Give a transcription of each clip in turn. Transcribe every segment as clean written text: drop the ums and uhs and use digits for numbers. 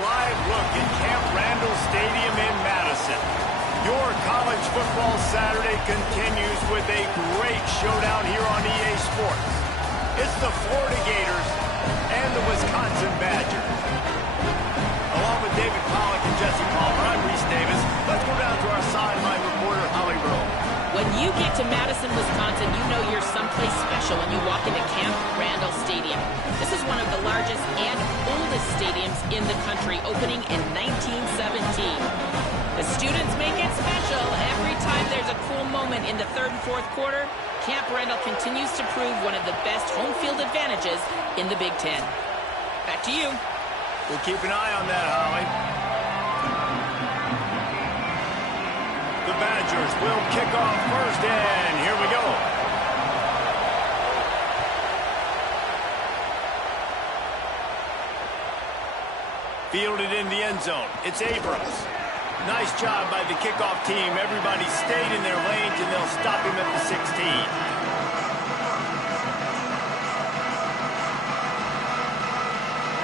live look at Camp Randall Stadium in Madison. Your college football Saturday continues with a great showdown here on EA Sports. It's the Florida Gators and the Wisconsin Badgers. Along with David Pollack and Jesse Palmer, I'm Reese Davis. Let's go down to our sideline reporter, Holly Rowe. When you get to Madison, Wisconsin, you know you're someplace special when you walk into Camp Randall Stadium. This is one of the largest and oldest stadiums in the country, opening in 1917. The students make it special. Every time there's a cool moment in the third and fourth quarter, Camp Randall continues to prove one of the best home field advantages in the Big Ten. Back to you. We'll keep an eye on that, Holly. The Badgers will kick off first, and here we go. Fielded in the end zone. It's Abrams. Nice job by the kickoff team. Everybody stayed in their lanes, and they'll stop him at the 16.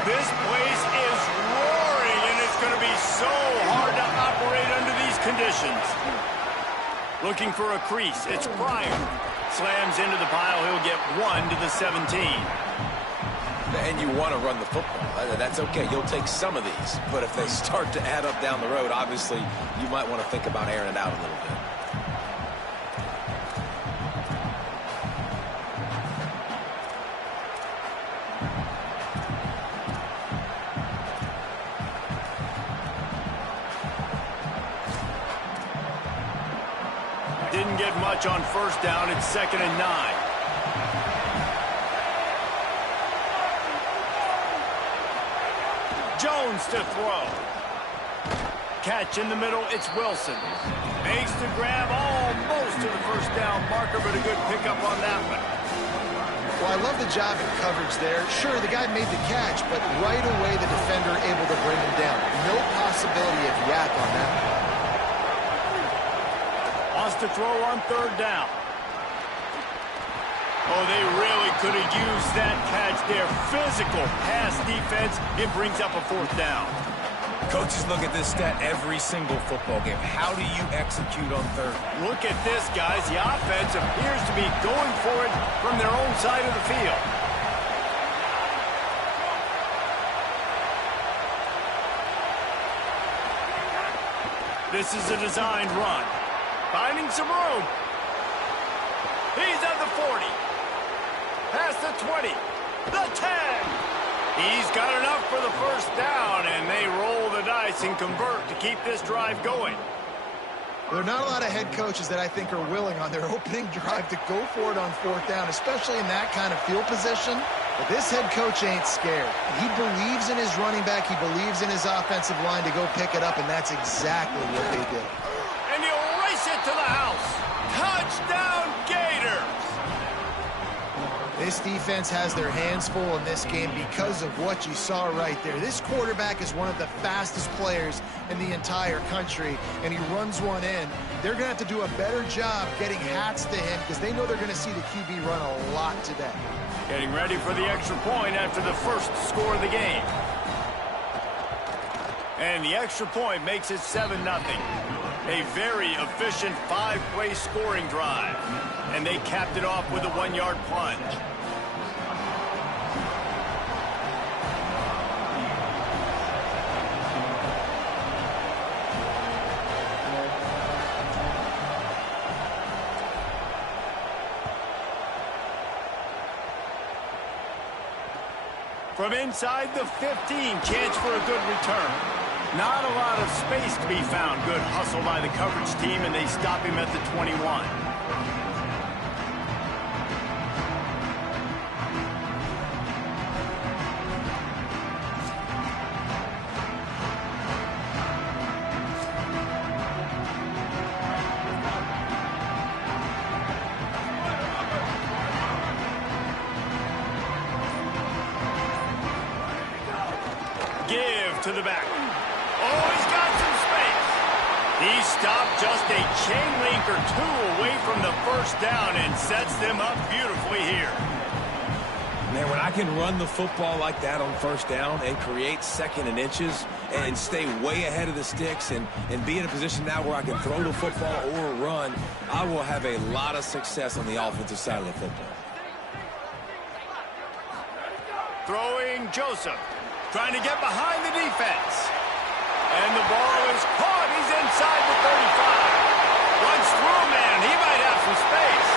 This place is roaring, and it's going to be so hard to operate under these conditions. Looking for a crease. It's Pryor. Slams into the pile. He'll get 1 to the 17. And you want to run the football. That's okay. You'll take some of these. But if they start to add up down the road, obviously, you might want to think about airing it out a little bit. Didn't get much on first down. It's 2nd and 9. Jones to throw. Catch in the middle. It's Wilson. Makes the grab almost to the first down marker, but a good pickup on that one. Well, I love the job in coverage there. Sure, the guy made the catch, but right away the defender able to bring him down. No possibility of yak on that one. Wants to throw on 3rd down. Oh, they really could have used that catch there. Physical pass defense. It brings up a 4th down. Coaches look at this stat every single football game. How do you execute on 3rd? Look at this, guys. The offense appears to be going for it from their own side of the field. This is a designed run. Finding some room. He's at the 40. Past the 20. The 10. He's got enough for the first down, and they roll the dice and convert to keep this drive going. There are not a lot of head coaches that I think are willing on their opening drive to go for it on 4th down, especially in that kind of field position. But this head coach ain't scared. He believes in his running back. He believes in his offensive line to go pick it up, and that's exactly what they did. And he'll race it to the house. Touchdown, Gators! This defense has their hands full in this game because of what you saw right there. This quarterback is one of the fastest players in the entire country, and he runs one in. They're going to have to do a better job getting hats to him because they know they're going to see the QB run a lot today. Getting ready for the extra point after the first score of the game. And the extra point makes it 7-0. A very efficient 5-play scoring drive. And they capped it off with a 1-yard plunge. From inside the 15, chance for a good return. Not a lot of space to be found. Good hustle by the coverage team, and they stop him at the 21. Give to the back. Oh, he's got some space. He stopped just a chain link or 2 away from the first down and sets them up beautifully here. And when I can run the football like that on first down and create second and inches and stay way ahead of the sticks and be in a position now where I can throw the football or run, I will have a lot of success on the offensive side of the football. Throwing Joseph, trying to get behind the defense. And the ball is caught. He's inside the 35. Runs through a man. He might have some space.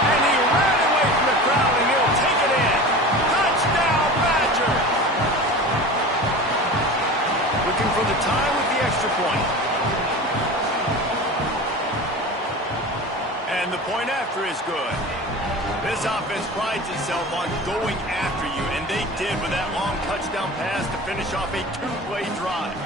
And he ran away from the crowd, and he'll take it in. Touchdown, Badgers! Looking for the time with the extra point. And the point after is good. This offense prides itself on going after you, and they did with that long touchdown pass to finish off a two-play drive.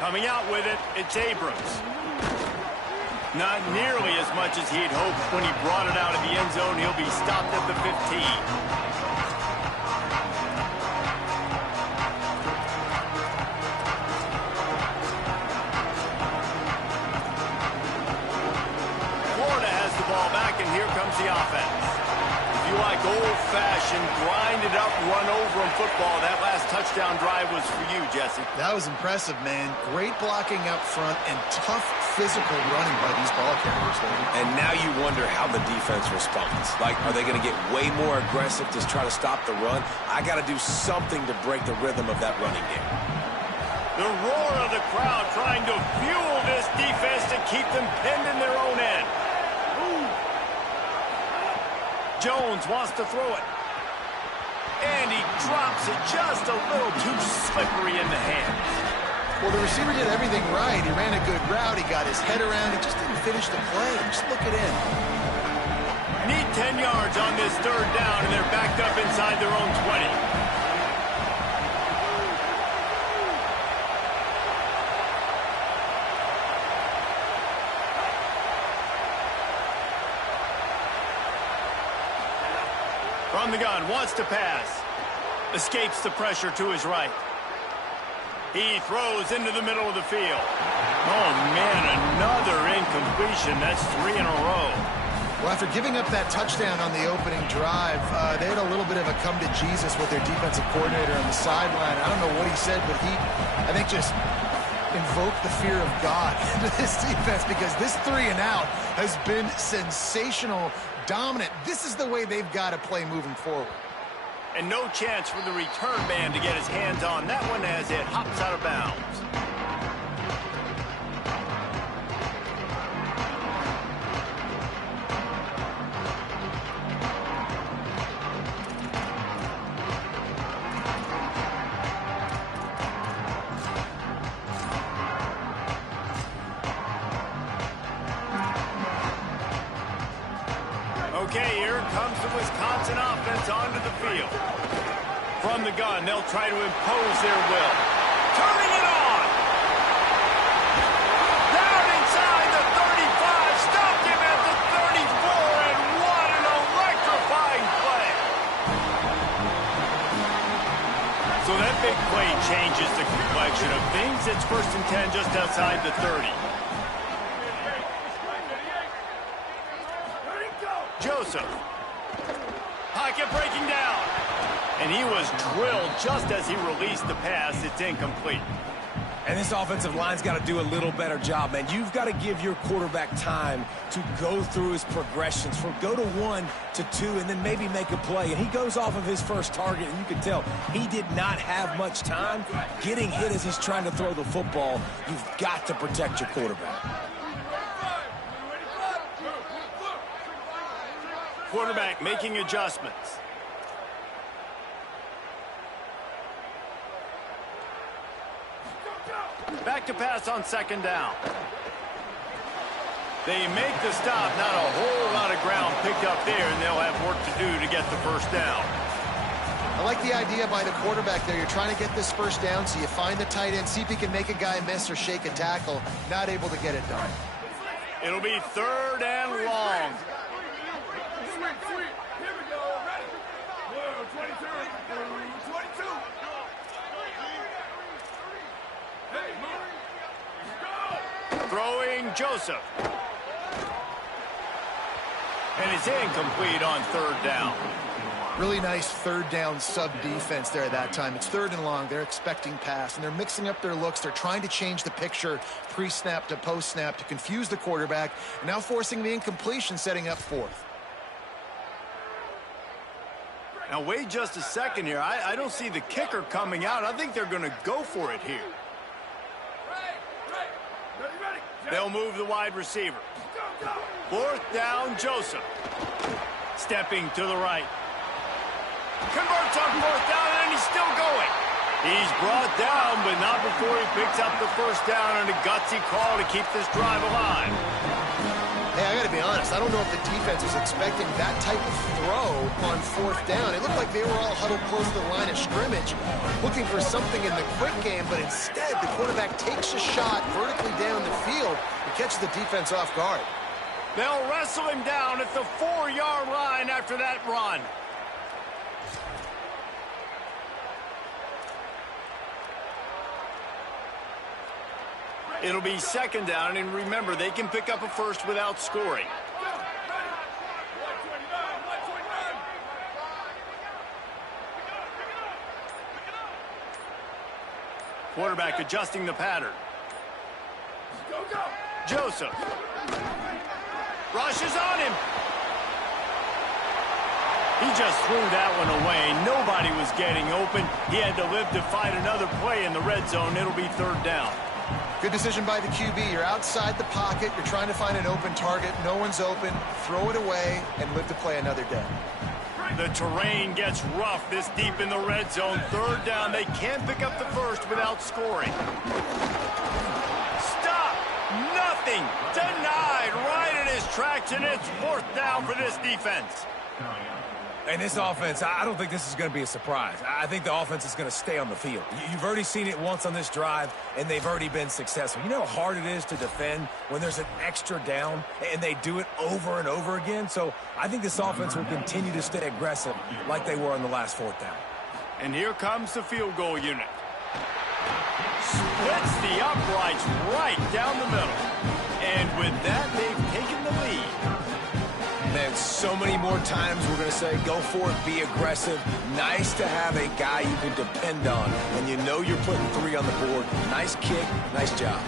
Coming out with it, it's Abrams. Not nearly as much as he'd hoped when he brought it out of the end zone. He'll be stopped at the 15. Florida has the ball back, and here comes the offense. If you like old-fashioned, grind-it-up, run-over-'em football, that last touchdown drive was for you, Jesse. That was impressive, man. Great blocking up front and tough physical running by these ball carriers there. And now you wonder how the defense responds. Like, are they going to get way more aggressive to try to stop the run? I got to do something to break the rhythm of that running game. The roar of the crowd trying to fuel this defense to keep them pinned in their own end. Jones wants to throw it. And he drops it just a little too slippery in the hands. Well, the receiver did everything right. He ran a good route. He got his head around. He just didn't finish the play. Just look it in. Need 10 yards on this third down, and they're backed up inside their own 20. From the gun, wants to pass. Escapes the pressure to his right. He throws into the middle of the field. Oh, man, another incompletion. That's 3 in a row. Well, after giving up that touchdown on the opening drive, they had a little bit of a come to Jesus with their defensive coordinator on the sideline. I don't know what he said, but he, I think, just invoked the fear of God into this defense, because this 3 and out has been sensational, dominant. This is the way they've got to play moving forward. And no chance for the return man to get his hands on that one as it hops out of bounds. Okay, here comes the Wisconsin offense onto the field. From the gun, they'll try to impose their will. Turning it on! Down inside the 35, stopped him at the 34, and what an electrifying play! So that big play changes the complexion of things. It's 1st and 10 just outside the 30. Joseph. Pocket breaking down. And he was drilled just as he released the pass. It's incomplete. And this offensive line's got to do a little better job, man. You've got to give your quarterback time to go through his progressions, from go to 1 to 2, and then maybe make a play. And he goes off of his first target, and you can tell he did not have much time getting hit as he's trying to throw the football. You've got to protect your quarterback. Quarterback making adjustments. Back to pass on 2nd down. They make the stop. Not a whole lot of ground picked up there, and they'll have work to do to get the 1st down. I like the idea by the quarterback there. You're trying to get this 1st down, so you find the tight end, see if he can make a guy miss or shake a tackle. Not able to get it done. It'll be 3rd and long. Throwing Joseph. And it's incomplete on third down. Really nice third down sub defense there that time. It's third and long. They're expecting pass, and they're mixing up their looks. They're trying to change the picture pre-snap to post-snap to confuse the quarterback, and now forcing the incompletion, setting up fourth. Now, wait just a second here. I don't see the kicker coming out. I think they're going to go for it here. They'll move the wide receiver. Fourth down, Joseph. Stepping to the right. Converts on fourth down, and he's still going. He's brought down, but not before he picks up the first down on a gutsy call to keep this drive alive. Hey, I got to be honest. I don't know if the defense was expecting that type of throw on fourth down. It looked like they were all huddled close to the line of scrimmage, looking for something in the quick game, but instead the quarterback takes a shot vertically down the field and catches the defense off guard. They'll wrestle him down at the 4-yard line after that run. It'll be second down, and remember, they can pick up a first without scoring. Quarterback adjusting the pattern. Joseph. Rushes on him. He just threw that one away. Nobody was getting open. He had to live to fight another play in the red zone. It'll be third down. Good decision by the QB. You're outside the pocket. You're trying to find an open target. No one's open. Throw it away and live to play another day. The terrain gets rough this deep in the red zone. Third down. They can't pick up the first without scoring. Stop. Nothing. Denied right in his tracks, and it's fourth down for this defense. And this offense, I don't think this is going to be a surprise. I think the offense is going to stay on the field. You've already seen it once on this drive, and they've already been successful. You know how hard it is to defend when there's an extra down, and they do it over and over again? So I think this offense will continue to stay aggressive like they were on the last fourth down. And here comes the field goal unit. Splits the uprights right down the middle. And with that, they've taken the lead. And so many more times we're going to say, go for it, be aggressive. Nice to have a guy you can depend on, and you know you're putting 3 on the board. Nice kick, nice job.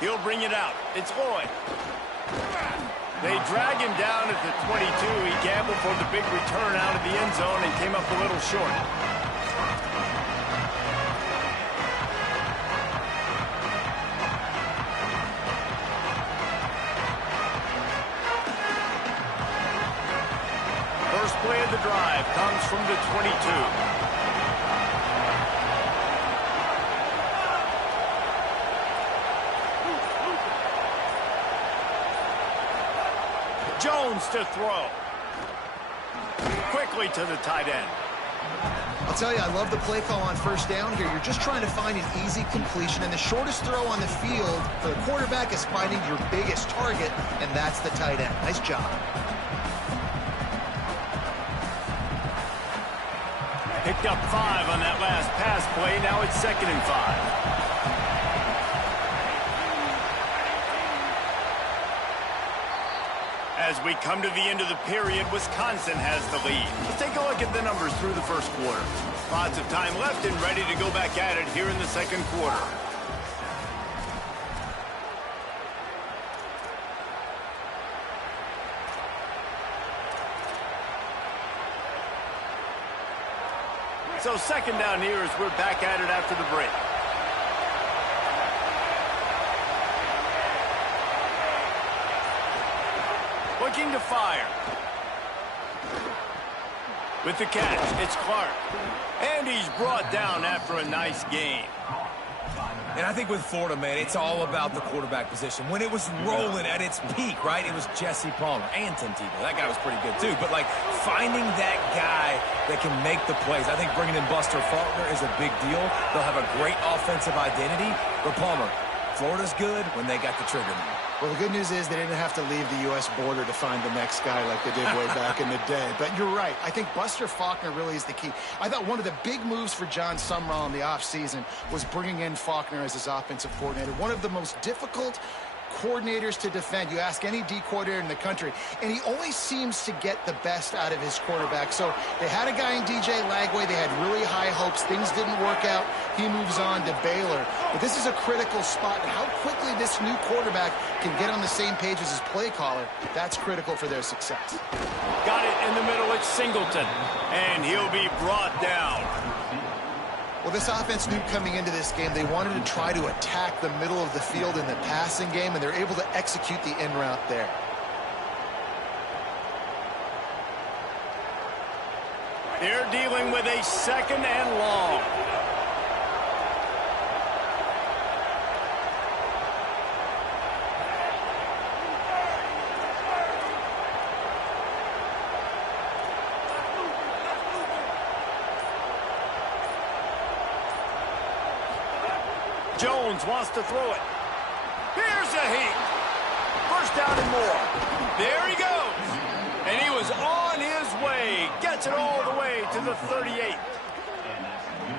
He'll bring it out. It's Lloyd. They drag him down at the 22. He gambled for the big return out of the end zone and came up a little short. First play of the drive comes from the 22. Jones to throw. Quickly to the tight end. I'll tell you, I love the play call on first down here. You're just trying to find an easy completion, and the shortest throw on the field for the quarterback is finding your biggest target, and that's the tight end. Nice job. Picked up 5 on that last pass play. Now it's 2nd and 5. As we come to the end of the period, Wisconsin has the lead. Let's take a look at the numbers through the first quarter. Lots of time left and ready to go back at it here in the second quarter. So second down here as we're back at it after the break. Looking to fire. With the catch, it's Clark. And he's brought down after a nice game. And I think with Florida, man, it's all about the quarterback position. When it was rolling at its peak, right, it was Jesse Palmer and Tim Tebow. That guy was pretty good, too. But, like, finding that guy that can make the plays, I think bringing in Buster Faulkner is a big deal. They'll have a great offensive identity. But Palmer, Florida's good when they got the trigger. Well, the good news is they didn't have to leave the U.S. border to find the next guy like they did way back in the day. But you're right. I think Buster Faulkner really is the key. I thought one of the big moves for John Sumrall in the offseason was bringing in Faulkner as his offensive coordinator. One of the most difficult coordinators to defend. You ask any D coordinator in the country, and he always seems to get the best out of his quarterback. So they had a guy in DJ Lagway. They had really high hopes. Things didn't work out. He moves on to Baylor. But this is a critical spot. And how quickly this new quarterback can get on the same page as his play caller, that's critical for their success. Got it in the middle. It's Singleton, and he'll be brought down. Well, this offense knew coming into this game they wanted to try to attack the middle of the field in the passing game, and they're able to execute the in route there. They're dealing with a 2nd and long. Jones wants to throw it. Here's a heat. First down and more. There he goes. And he was on his way. Gets it all the way to the 38.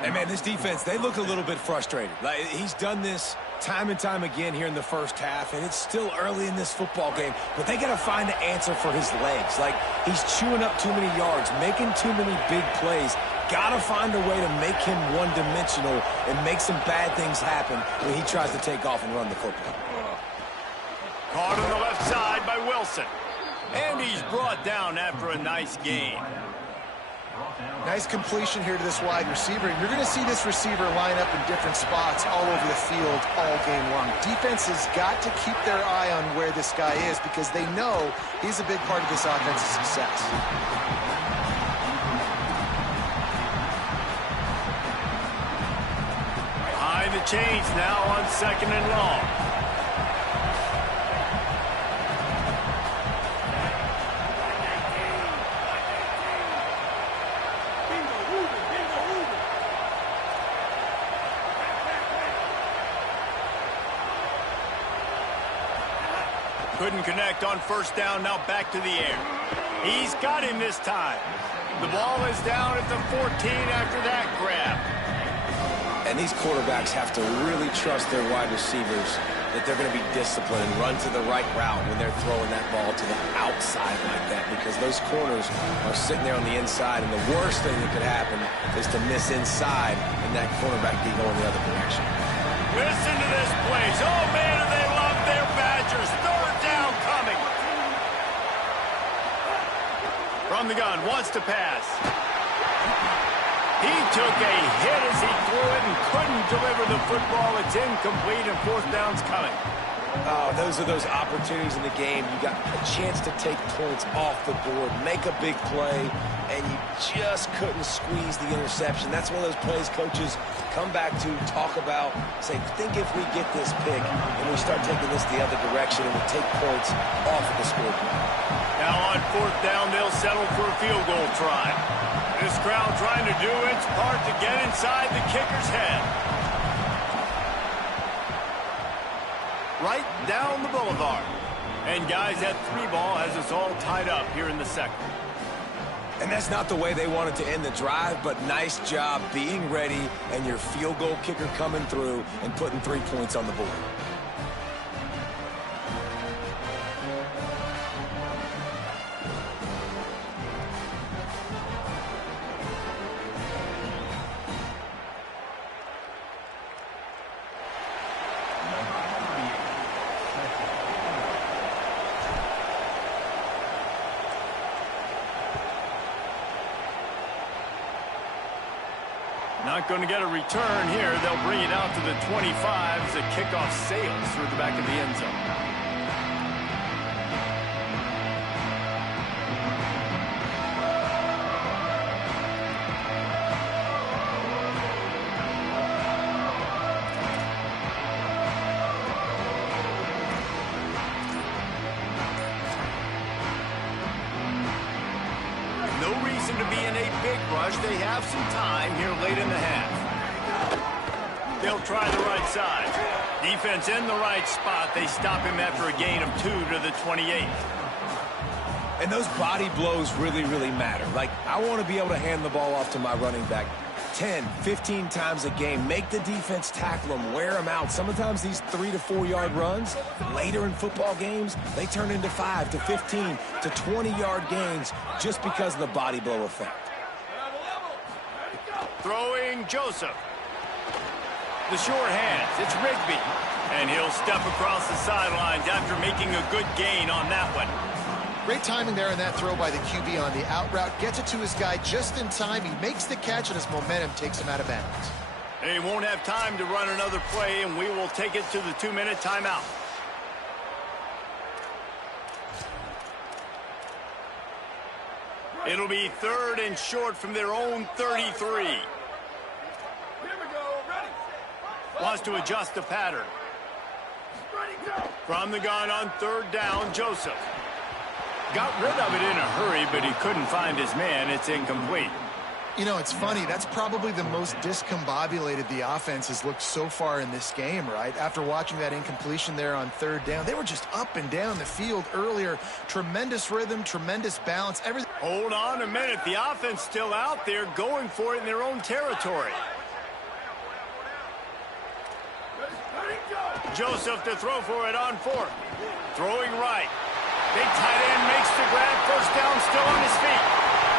Hey, man, this defense, they look a little bit frustrated. Like, he's done this time and time again here in the first half, and it's still early in this football game, but they got to find an answer for his legs. Like, he's chewing up too many yards, making too many big plays. Got to find a way to make him one-dimensional and make some bad things happen when he tries to take off and run the football. Caught on the left side by Wilson. And he's brought down after a nice gain. Nice completion here to this wide receiver. You're going to see this receiver line up in different spots all over the field all game long. Defense has got to keep their eye on where this guy is because they know he's a big part of this offense's success. Behind the chains now on 2nd and long. Couldn't connect on 1st down, now back to the air. He's got him this time. The ball is down at the 14 after that grab. And these quarterbacks have to really trust their wide receivers that they're going to be disciplined and run to the right route when they're throwing that ball to the outside like that, because those corners are sitting there on the inside, and the worst thing that could happen is to miss inside and that cornerback be going the other direction. Listen to this place. Oh, man, do they love their Badgers. 3rd down coming. From the gun, wants to pass. He took a hit as he threw it and couldn't deliver the football. It's incomplete, and 4th down's coming. Oh, those are those opportunities in the game. You got a chance to take points off the board, make a big play, and you just couldn't squeeze the interception. That's one of those plays coaches come back to, talk about, say, think if we get this pick and we start taking this the other direction and we take points off of the scoreboard. Now on 4th down, they'll settle for a field goal try. This crowd trying to do its part to get inside the kicker's head. Right down the boulevard. And guys, that 3 ball has us all tied up here in the 2nd. And that's not the way they wanted to end the drive, but nice job being ready and your field goal kicker coming through and putting 3 points on the board. Not going to get a return here. They'll bring it out to the 25 as the kickoff sails through the back of the end zone. No reason to be in a big rush. They have some time here late in the half. They'll try the right side. Defense in the right spot. They stop him after a gain of 2 to the 28. And those body blows really, really matter. Like, I want to be able to hand the ball off to my running back 10, 15 times a game. Make the defense tackle them, wear them out. Sometimes these 3 to 4 yard runs, later in football games, they turn into 5 to 15 to 20-yard gains just because of the body blow effect. Throwing Joseph. The short hands, it's Rigby. And he'll step across the sidelines after making a good gain on that one. Great timing there on that throw by the QB on the out route. Gets it to his guy just in time. He makes the catch, and his momentum takes him out of bounds. They won't have time to run another play, and we will take it to the 2-minute timeout. It'll be 3rd and short from their own 33. Wants to adjust the pattern. From the gun on 3rd down, Joseph. Got rid of it in a hurry, but he couldn't find his man. It's incomplete. You know, it's funny. That's probably the most discombobulated the offense has looked so far in this game, right? After watching that incompletion there on 3rd down, they were just up and down the field earlier. Tremendous rhythm, tremendous balance, everything. Hold on a minute. The offense still out there going for it in their own territory. Joseph to throw for it on 4th. Throwing right. Big tight end makes the grab. 1st down, still on his feet.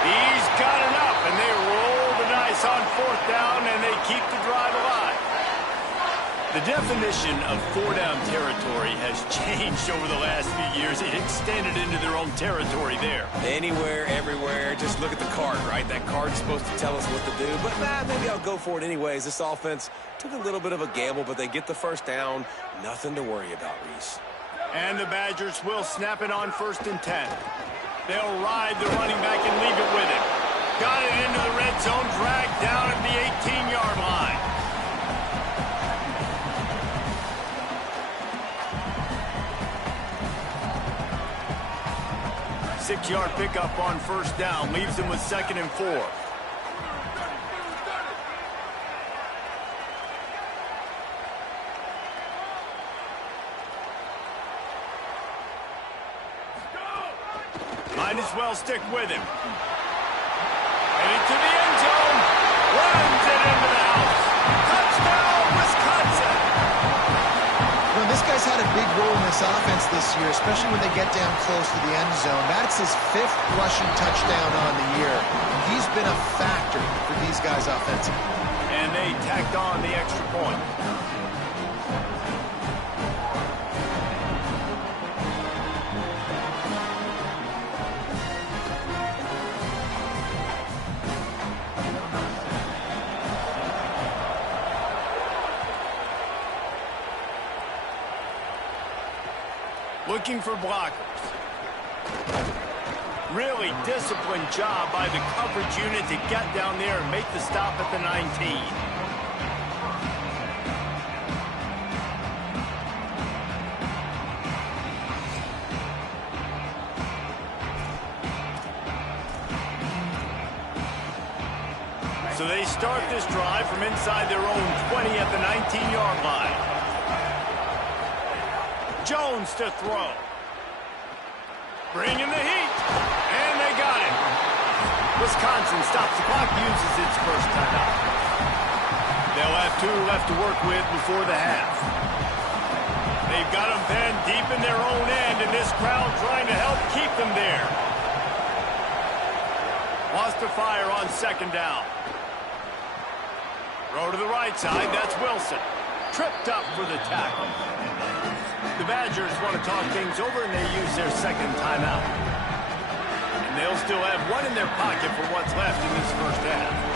He's got enough, and they roll the dice on 4th down, and they keep the drive alive. The definition of 4-down territory has changed over the last few years. It extended into their own territory there. Anywhere, everywhere, just look at the card, right? That card's supposed to tell us what to do, but maybe I'll go for it anyways. This offense took a little bit of a gamble, but they get the 1st down. Nothing to worry about, Reese. And the Badgers will snap it on 1st and 10. They'll ride the running back and leave it with him. Got it into the red zone, dragged down at the 18-yard line. Six-yard pickup on 1st down, leaves him with 2nd and 4. Might as well stick with him. Headed to the end zone. Runs it into the house. Touchdown, Wisconsin. Well, this guy's had a big role in this offense this year, especially when they get down close to the end zone. That's his 5th rushing touchdown on the year. He's been a factor for these guys offensively. And they tacked on the extra point. Looking for blockers. Really disciplined job by the coverage unit to get down there and make the stop at the 19. So they start this drive from inside their own 20 at the 19-yard line. Jones to throw. Bringing the heat. And they got it. Wisconsin stops the clock, uses its 1st timeout. They'll have 2 left to work with before the half. They've got them penned deep in their own end, and this crowd trying to help keep them there. Wants to fire on 2nd down. Throw to the right side, that's Wilson. Tripped up for the tackle. The Badgers want to talk things over, and they use their 2nd timeout. And they'll still have 1 in their pocket for what's left in this 1st half.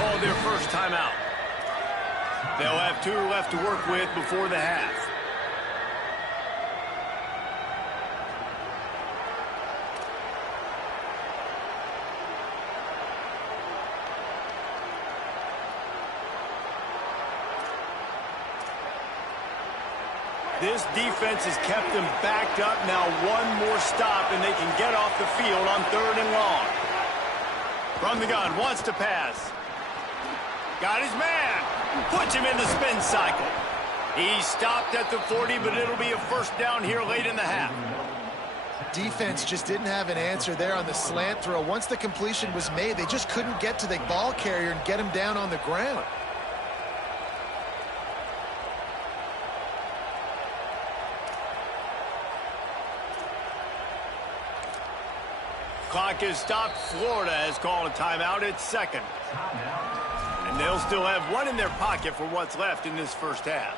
call their first timeout. They'll have 2 left to work with before the half. This defense has kept them backed up. Now one more stop, and they can get off the field on 3rd and long. From the gun, wants to pass. Got his man. Puts him in the spin cycle. He stopped at the 40, but it'll be a first down here late in the half. Defense just didn't have an answer there on the slant throw. Once the completion was made, they just couldn't get to the ball carrier and get him down on the ground. Clock is stopped. Florida has called a timeout at 2nd. And they'll still have 1 in their pocket for what's left in this first half.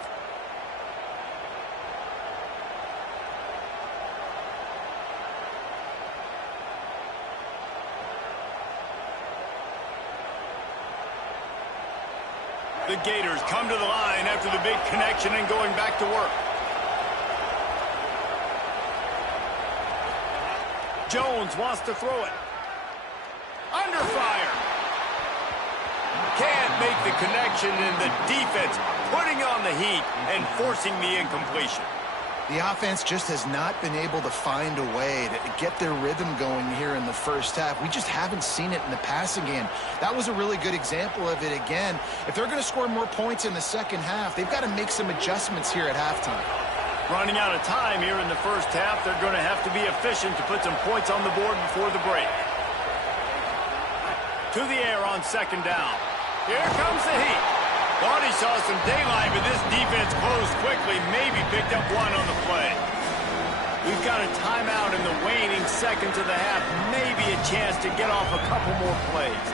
The Gators come to the line after the big connection and going back to work. Jones wants to throw it. Under fire. Can't make the connection, and the defense putting on the heat and forcing the incompletion. The offense just has not been able to find a way to get their rhythm going here in the first half. We just haven't seen it in the passing game. That was a really good example of it again. If they're going to score more points in the second half, they've got to make some adjustments here at halftime. Running out of time here in the first half, they're going to have to be efficient to put some points on the board before the break. To the air on 2nd down. Here comes the heat. Thought he saw some daylight, but this defense closed quickly, maybe picked up 1 on the play. We've got a timeout in the waning seconds of the half, maybe a chance to get off a couple more plays.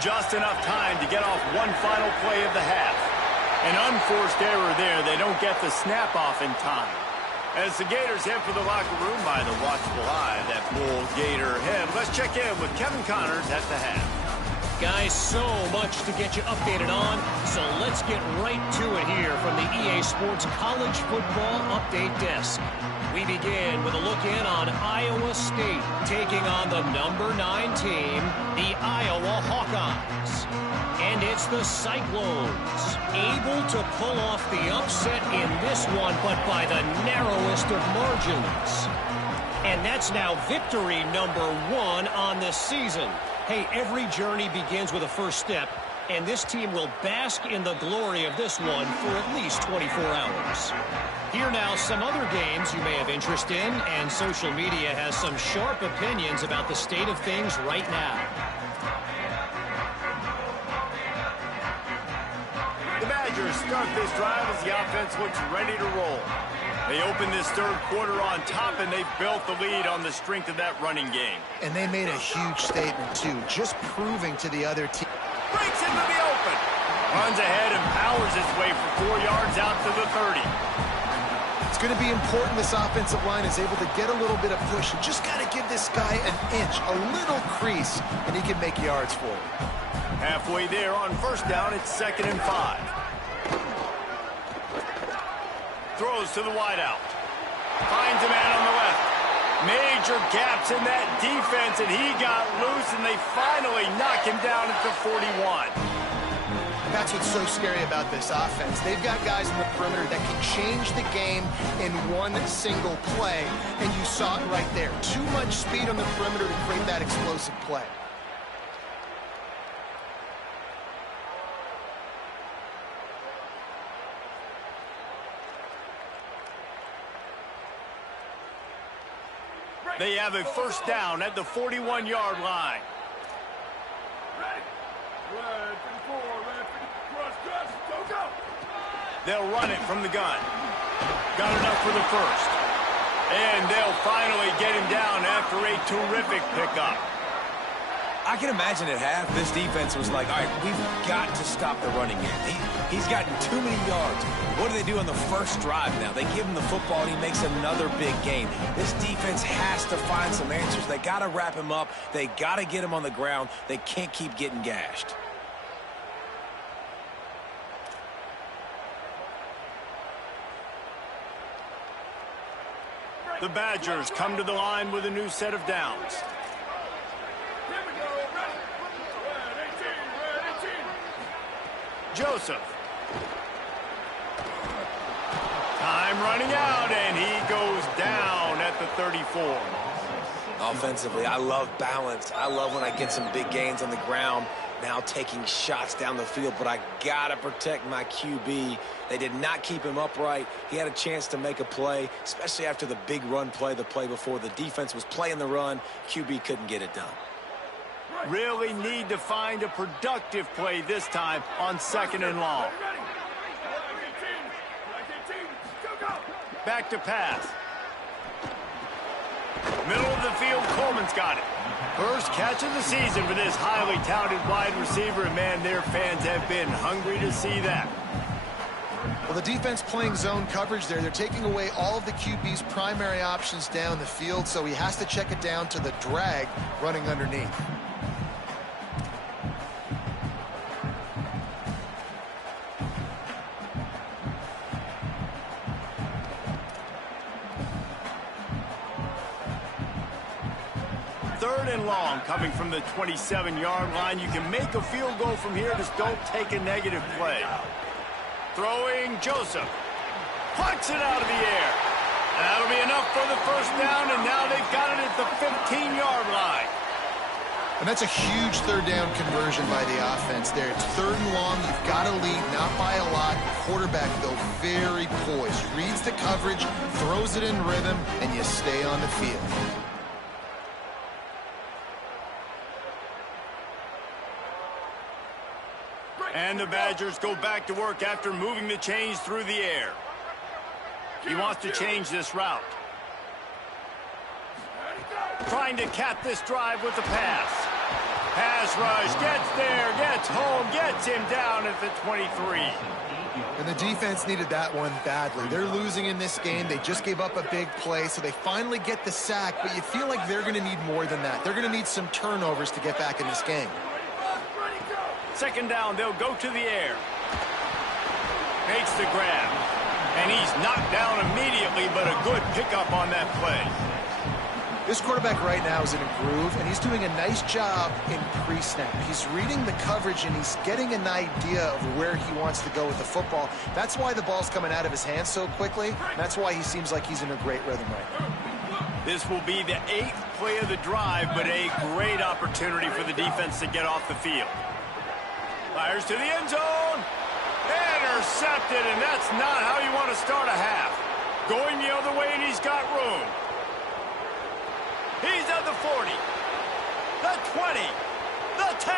Just enough time to get off 1 final play of the half. An unforced error there. They don't get the snap off in time. As the Gators head for the locker room by the watchful eye, that Bull Gator head. Let's check in with Kevin Connors at the half. Guys, so much to get you updated on, so let's get right to it here from the EA Sports College Football Update Desk. We begin with a look in on Iowa State taking on the number 9 team, the Iowa Hawkeyes. And it's the Cyclones, able to pull off the upset in this one, but by the narrowest of margins. And that's now victory number 1 on the season. Hey, every journey begins with a first step, and this team will bask in the glory of this one for at least 24 hours. Here now, some other games you may have interest in, and social media has some sharp opinions about the state of things right now. The Badgers start this drive as the offense looks ready to roll. They opened this 3rd quarter on top, and they built the lead on the strength of that running game. And they made a huge statement, too, just proving to the other team. Breaks into the open. Runs ahead and powers his way for 4 yards out to the 30. It's going to be important this offensive line is able to get a little bit of push. You just got to give this guy an inch, a little crease, and he can make yards for you. Halfway there on 1st down, it's 2nd and 5. Throws to the wideout. Finds a man on the left. Major gaps in that defense, and he got loose, and they finally knock him down at the 41. That's what's so scary about this offense. They've got guys in the perimeter that can change the game in one single play, and you saw it right there. Too much speed on the perimeter to create that explosive play. They have a 1st down at the 41-yard line. They'll run it from the gun. Got enough for the 1st. And they'll finally get him down after a terrific pickup. I can imagine at half, this defense was like, all right, we've got to stop the running game. He's gotten too many yards. What do they do on the first drive now? They give him the football, and he makes another big gain. This defense has to find some answers. They got to wrap him up. They got to get him on the ground. They can't keep getting gashed. The Badgers come to the line with a new set of downs. Joseph. Time running out, and he goes down at the 34. Offensively, I love balance. I love when I get some big gains on the ground, now taking shots down the field, but I got to protect my QB. They did not keep him upright. He had a chance to make a play, especially after the big run play, the play before. The defense was playing the run. QB couldn't get it done. Really need to find a productive play this time on 2nd and long. Back to pass. Middle of the field, Coleman's got it. First catch of the season for this highly touted wide receiver, and man, their fans have been hungry to see that. Well, the defense playing zone coverage there. They're taking away all of the QB's primary options down the field, so he has to check it down to the drag running underneath. Third and long, coming from the 27-yard line. You can make a field goal from here, just don't take a negative play. Throwing Joseph. Punts it out of the air. And that'll be enough for the first down, and now they've got it at the 15-yard line. And that's a huge third down conversion by the offense there. It's 3rd and long. You've got to lead, not by a lot. Quarterback, though, very poised. Reads the coverage, throws it in rhythm, and you stay on the field. And the Badgers go back to work after moving the chains through the air. He wants to change this route. Trying to cap this drive with the pass. Pass rush, gets there, gets home, gets him down at the 23. And the defense needed that one badly. They're losing in this game. They just gave up a big play, so they finally get the sack, but you feel like they're going to need more than that. They're going to need some turnovers to get back in this game. 2nd down, they'll go to the air. Makes the grab. And he's knocked down immediately, but a good pickup on that play. This quarterback right now is in a groove, and he's doing a nice job in pre-snap. He's reading the coverage, and he's getting an idea of where he wants to go with the football. That's why the ball's coming out of his hands so quickly. That's why he seems like he's in a great rhythm right now. This will be the 8th play of the drive, but a great opportunity for the defense to get off the field. Fires to the end zone. Intercepted, and that's not how you want to start a half. Going the other way, and he's got room. He's at the 40, the 20, the 10.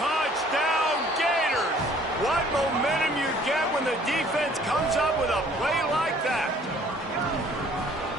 Touchdown, Gators. What momentum you get when the defense comes up with a play like that.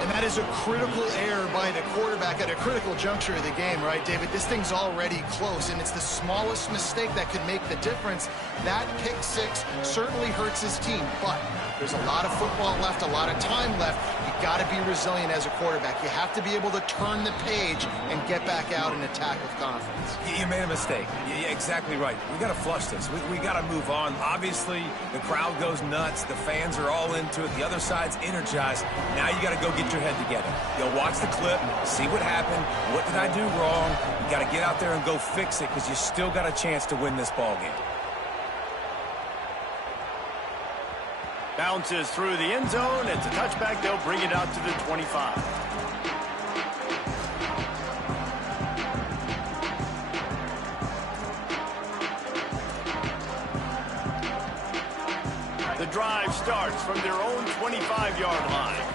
And that is a critical error by the quarterback at a critical juncture of the game, right, David? This thing's already close, and it's the smallest mistake that could make the difference. That pick six certainly hurts his team, but there's a lot of football left, a lot of time left. You got to be resilient as a quarterback. You have to be able to turn the page and get back out and attack with confidence. You made a mistake. Yeah, exactly right. We got to flush this. We got to move on. Obviously, the crowd goes nuts. The fans are all into it. The other side's energized. Now you got to go get your head together. You'll watch the clip, see what happened. What did I do wrong? You got to get out there and go fix it because you still got a chance to win this ball game. Bounces through the end zone. It's a touchback. They'll bring it out to the 25. The drive starts from their own 25-yard line.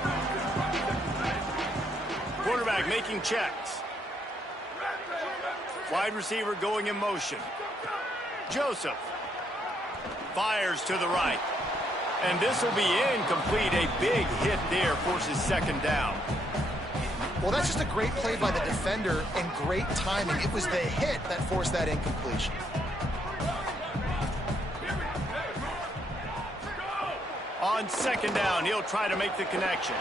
Quarterback making checks. Wide receiver going in motion. Joseph fires to the right. And this will be incomplete. A big hit there forces second down. Well, that's just a great play by the defender and great timing. It was the hit that forced that incompletion. On second down, he'll try to make the connection.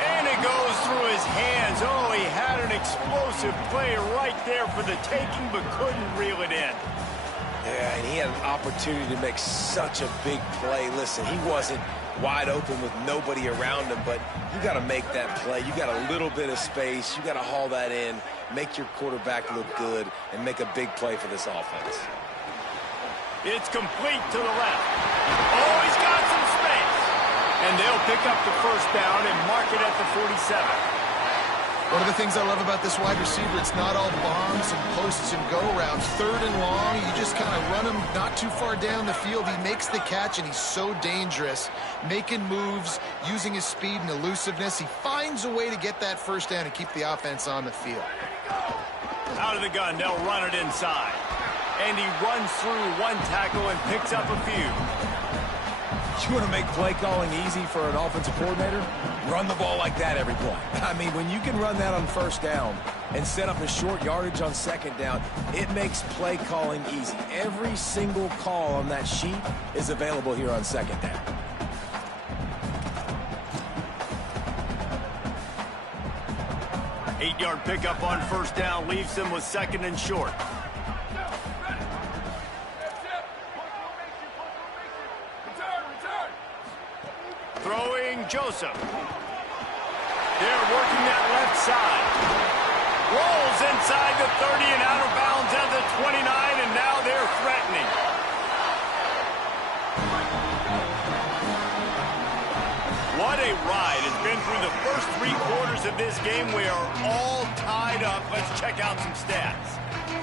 And it goes through his hands. Oh, he had an explosive play right there for the taking, but couldn't reel it in. Yeah, and he had an opportunity to make such a big play. Listen, he wasn't wide open with nobody around him, but you got to make that play. You got a little bit of space. You got to haul that in, make your quarterback look good, and make a big play for this offense. It's complete to the left. Oh, he's got some space. And they'll pick up the first down and mark it at the 47. One of the things I love about this wide receiver, it's not all bombs and posts and go routes. Third and long, you just kind of run him not too far down the field. He makes the catch, and he's so dangerous, making moves, using his speed and elusiveness. He finds a way to get that first down and keep the offense on the field. Out of the gun, they'll run it inside. And he runs through one tackle and picks up a few. You want to make play calling easy for an offensive coordinator? Run the ball like that every play. I mean, when you can run that on first down and set up a short yardage on second down, it makes play calling easy. Every single call on that sheet is available here on second down. Eight-yard pickup on first down leaves them with second and short. Throwing Joseph. They're working that left side. Rolls inside the 30 and out of bounds at the 29, and now they're threatening. What a ride. It's been through the first 3 quarters of this game. We are all tied up. Let's check out some stats.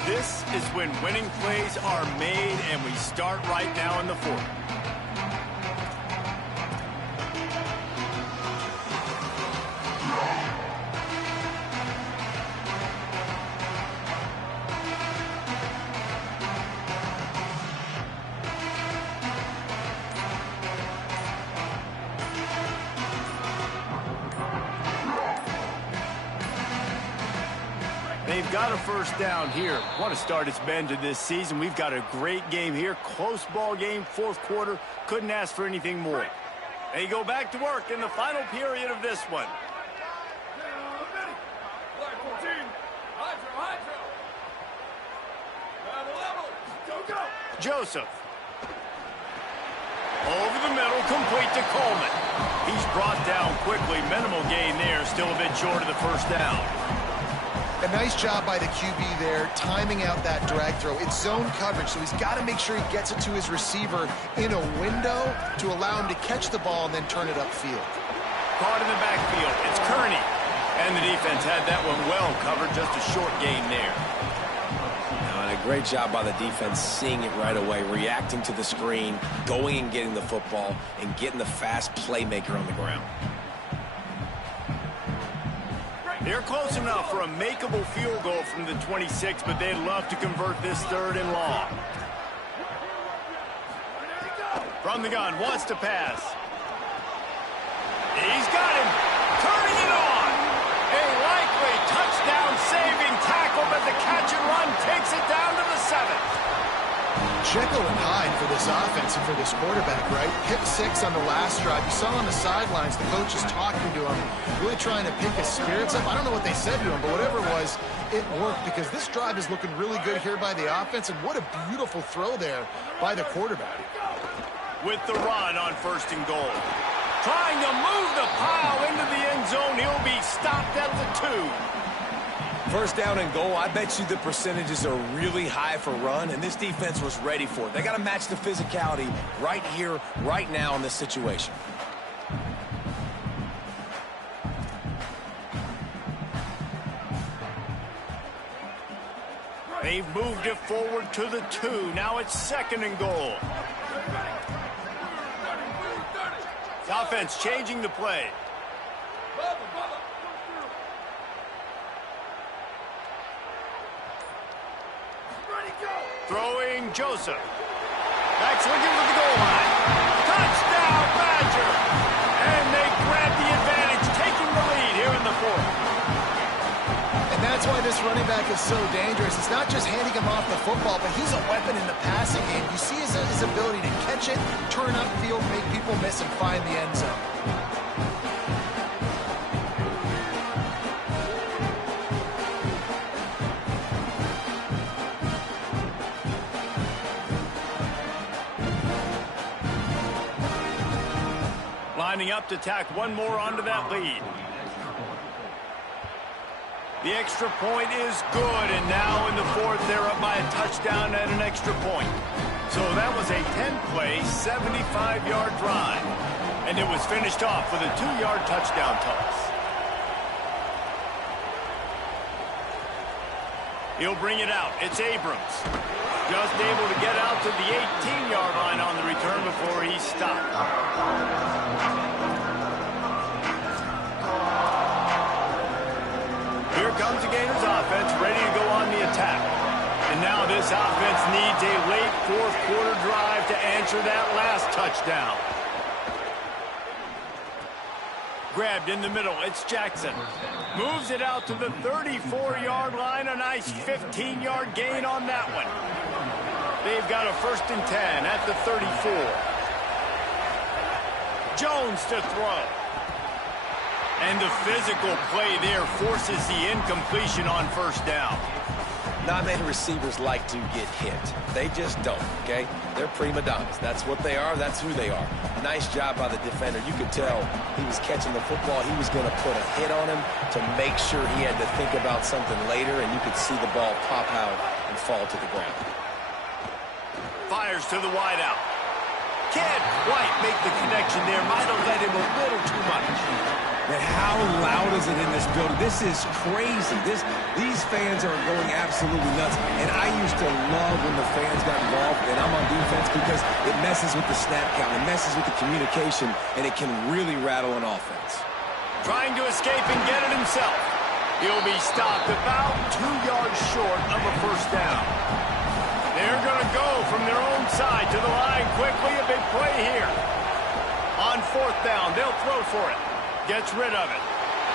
This is when winning plays are made, and we start right now in the fourth. They've got a first down here. What a start it's been to this season. We've got a great game here. Close ball game, fourth quarter. Couldn't ask for anything more. They go back to work in the final period of this one. Joseph. Over the middle, complete to Coleman. He's brought down quickly. Minimal gain there. Still a bit short of the first down. A nice job by the QB there, timing out that drag throw. It's zone coverage, so he's got to make sure he gets it to his receiver in a window to allow him to catch the ball and then turn it upfield. Caught in the backfield. It's Kearney. And the defense had that one well covered. Just a short gain there. And a great job by the defense seeing it right away, reacting to the screen, going and getting the football, and getting the fast playmaker on the ground. They're close enough for a makeable field goal from the 26, but they'd love to convert this third and long. From the gun, wants to pass. He's got him. Turning it on. A likely touchdown-saving tackle, but the catch and run takes it down to the 7. Jekyll and Hyde for this offense and for this quarterback, right? Pick 6 on the last drive. You saw on the sidelines the coach is talking to him, really trying to pick his spirits up. I don't know what they said to him, but whatever it was, it worked because this drive is looking really good here by the offense, and what a beautiful throw there by the quarterback. With the run on first and goal. Trying to move the pile into the end zone. He'll be stopped at the 2. First down and goal, I bet you the percentages are really high for run, and this defense was ready for it. They got to match the physicality right here, right now in this situation. They've moved it forward to the 2. Now it's second and goal. The offense changing the play. Throwing Joseph. Backs looking for the goal line. Touchdown, Badger! And they grab the advantage, taking the lead here in the fourth. And that's why this running back is so dangerous. It's not just handing him off the football, but he's a weapon in the passing game. You see his ability to catch it, turn upfield, make people miss, and find the end zone. Lining up to tack one more onto that lead. The extra point is good, and now in the fourth, they're up by a touchdown and an extra point. So that was a 10-play, 75-yard drive, and it was finished off with a 2-yard touchdown toss. He'll bring it out. It's Abrams. Just able to get out to the 18-yard line on the return before he's stopped. Here comes the Gators offense, ready to go on the attack. And now this offense needs a late fourth quarter drive to answer that last touchdown. Grabbed in the middle, it's Jackson. Moves it out to the 34-yard line, a nice 15-yard gain on that one. They've got a 1st and 10 at the 34. Jones to throw. And the physical play there forces the incompletion on 1st down. Not many receivers like to get hit. They just don't, okay? They're prima donnas. That's what they are. That's who they are. Nice job by the defender. You could tell he was catching the football. He was going to put a hit on him to make sure he had to think about something later, and you could see the ball pop out and fall to the ground. Fires to the wideout. Can't quite make the connection there. Might have led him a little too much. Man, how loud is it in this building? This is crazy. These fans are going absolutely nuts. And I used to love when the fans got involved, and I'm on defense, because it messes with the snap count. It messes with the communication, and it can really rattle an offense. Trying to escape and get it himself. He'll be stopped about 2 yards short of a 1st down. They're going to go from their own side to the line quickly. A big play here. On 4th down, they'll throw for it. Gets rid of it.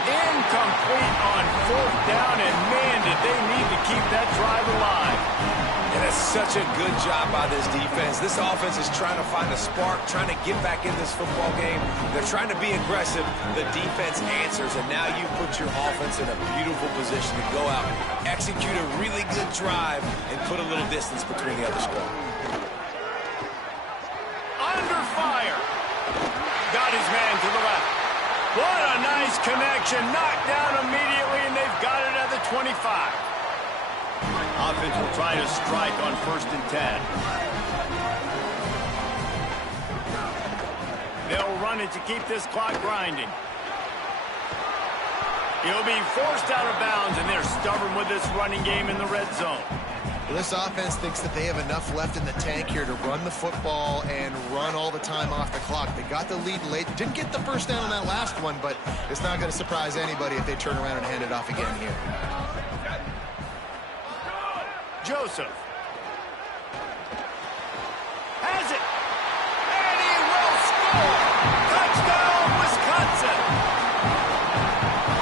Incomplete on 4th down, and man, did they need to keep that drive alive. And it's such a good job by this defense. This offense is trying to find a spark, trying to get back in this football game. They're trying to be aggressive. The defense answers, and now you put your offense in a beautiful position to go out, execute a really good drive, and put a little distance between the other squad. Under fire. Got his man to the left. What a nice connection. Knocked down immediately, and they've got it at the 25. Offense will try to strike on 1st and 10. They'll run it to keep this clock grinding. He'll be forced out of bounds, and they're stubborn with this running game in the red zone. Well, this offense thinks that they have enough left in the tank here to run the football and run all the time off the clock. They got the lead late. Didn't get the 1st down on that last one, but it's not going to surprise anybody if they turn around and hand it off again here. Joseph. Has it. And he will score. Touchdown, Wisconsin.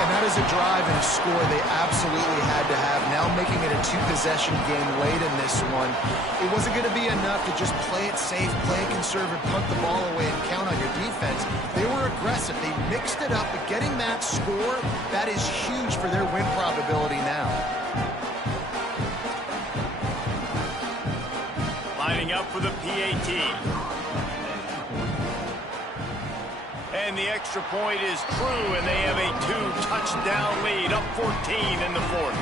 And that is a drive and a score they absolutely had to have. Now making it a 2-possession game late in this one. It wasn't going to be enough to just play it safe, play it conservative, punt the ball away, and count on your defense. They were aggressive. They mixed it up, but getting that score, that is huge for their win probability now. Lining up for the PAT. And the extra point is true, and they have a 2-touchdown lead, up 14 in the fourth.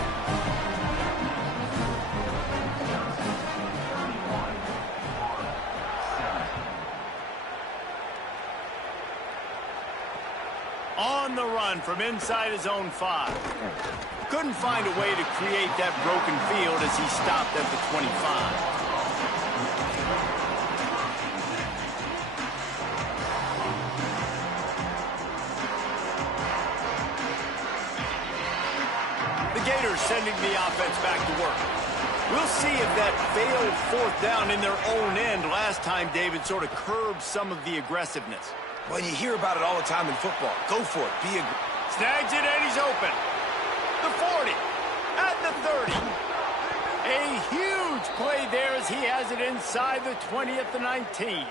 On the run from inside his own 5. Couldn't find a way to create that broken field as he stopped at the 25. Gators sending the offense back to work. We'll see if that failed fourth down in their own end last time, David, sort of curbed some of the aggressiveness. Well, you hear about it all the time in football. Go for it. Be aggressive. Snags it, and he's open. The 40, at the 30. A huge play there as he has it inside the 20 at the 19.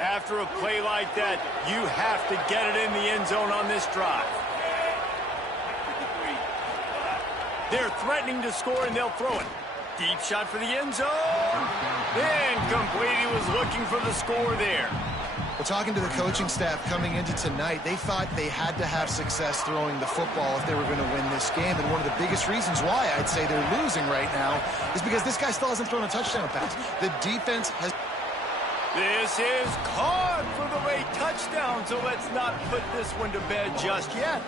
After a play like that, you have to get it in the end zone on this drive. They're threatening to score, and they'll throw it. Deep shot for the end zone. Incomplete. He was looking for the score there. Well, talking to the coaching staff coming into tonight, they thought they had to have success throwing the football if they were going to win this game. And one of the biggest reasons why I'd say they're losing right now is because this guy still hasn't thrown a touchdown pass. The defense has... This is caught for the late touchdown, so let's not put this one to bed just yet.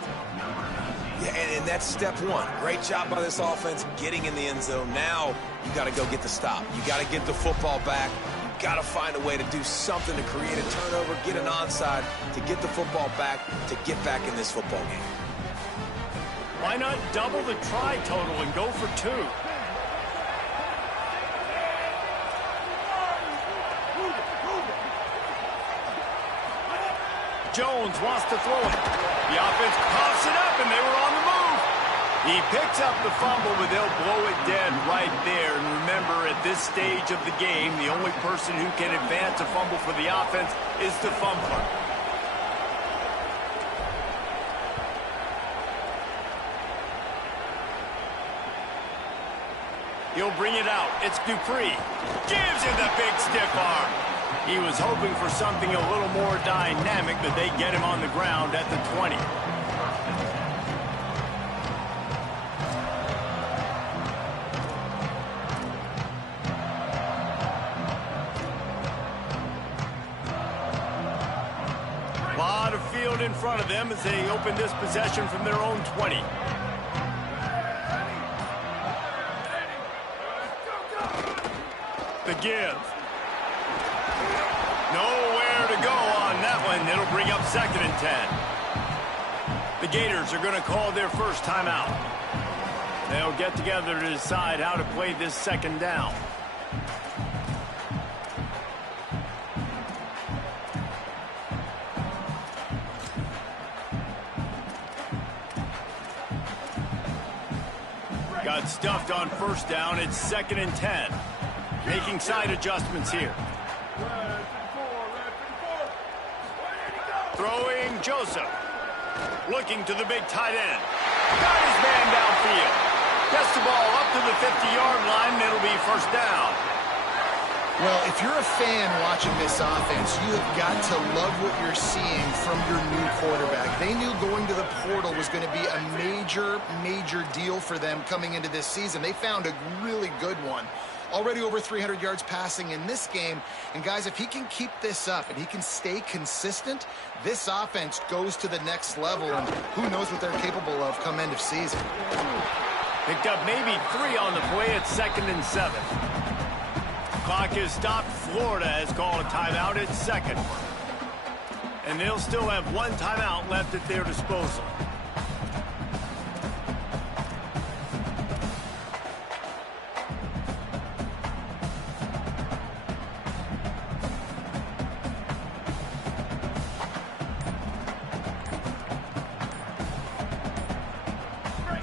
Yeah, and that's step one. Great job by this offense getting in the end zone. Now you got to go get the stop. You got to get the football back. You got to find a way to do something to create a turnover, get an onside, to get the football back, to get back in this football game. Why not double the try total and go for two? Jones wants to throw it. The offense pops it up, and they were on the move. He picks up the fumble, but they'll blow it dead right there. And remember, at this stage of the game, the only person who can advance a fumble for the offense is the fumbler. He'll bring it out. It's Dupree. Gives him the big stiff arm. He was hoping for something a little more dynamic, but they get him on the ground at the 20. A lot of field in front of them as they open this possession from their own 20. The give. Nowhere to go on that one. It'll bring up 2nd and 10. The Gators are going to call their first timeout. They'll get together to decide how to play this 2nd down. Got stuffed on 1st down. It's 2nd and 10. Making side adjustments here. Throwing Joseph. Looking to the big tight end. Got his man downfield. Gets the ball up to the 50-yard line, and it'll be 1st down. Well, if you're a fan watching this offense, you have got to love what you're seeing from your new quarterback. They knew going to the portal was going to be a major, major deal for them coming into this season. They found a really good one. Already over 300 yards passing in this game. And, guys, if he can keep this up and he can stay consistent, this offense goes to the next level. And who knows what they're capable of come end of season. Picked up maybe 3 on the play at 2nd and 7. Clock is stopped. Florida has called a timeout at 2nd. And they'll still have 1 timeout left at their disposal.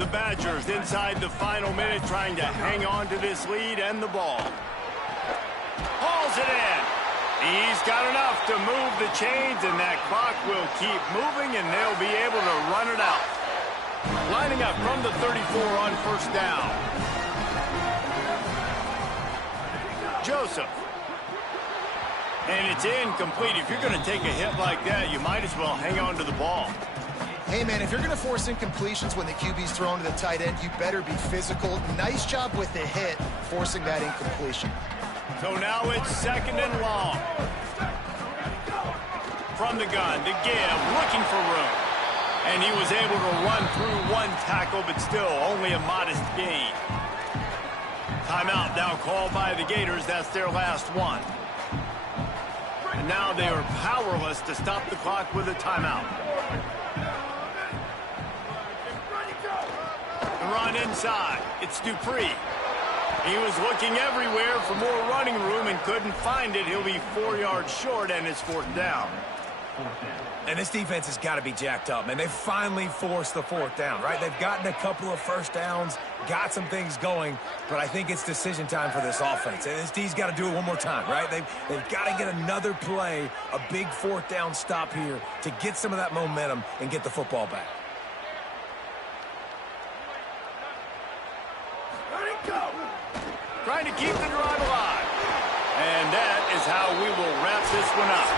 Badgers inside the final minute trying to hang on to this lead and the ball. Hauls it in. He's got enough to move the chains, and that clock will keep moving, and they'll be able to run it out. Lining up from the 34 on 1st down. Joseph. And it's incomplete. If you're going to take a hit like that, you might as well hang on to the ball. Hey, man, if you're going to force incompletions when the QB's thrown to the tight end, you better be physical. Nice job with the hit, forcing that incompletion. So now it's 2nd and long. From the gun, the give, looking for room. And And he was able to run through one tackle, but still only a modest gain. Timeout now called by the Gators. That's their last one. And now they are powerless to stop the clock with a timeout. The run inside. It's Dupree. He was looking everywhere for more running room and couldn't find it. He'll be 4 yards short, and it's 4th down. And this defense has got to be jacked up, man. They've finally forced the 4th down, right? They've gotten a couple of first downs, got some things going, but I think it's decision time for this offense. And this D's got to do it one more time, right? They've got to get another play, a big 4th down stop here to get some of that momentum and get the football back. Trying to keep the drive alive. And that is how we will wrap this one up.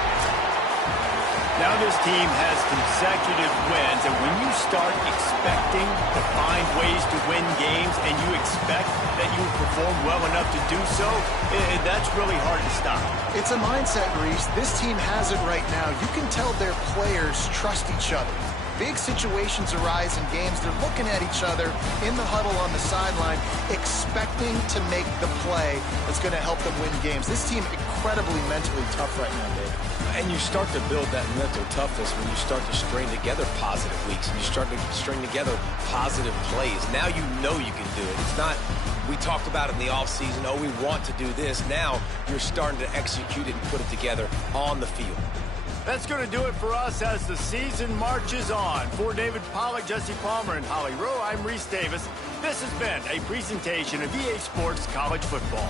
Now this team has consecutive wins, and when you start expecting to find ways to win games and you expect that you will perform well enough to do so, that's really hard to stop. It's a mindset, Reese. This team has it right now. You can tell their players trust each other. Big situations arise in games. They're looking at each other in the huddle on the sideline, expecting to make the play that's going to help them win games. This team incredibly mentally tough right now, Dave. And you start to build that mental toughness when you start to string together positive weeks and you start to string together positive plays. Now you know you can do it. It's not, we talked about it in the offseason, oh, we want to do this. Now you're starting to execute it and put it together on the field. That's going to do it for us as the season marches on. For David Pollack, Jesse Palmer, and Holly Rowe, I'm Reese Davis. This has been a presentation of EA Sports College Football.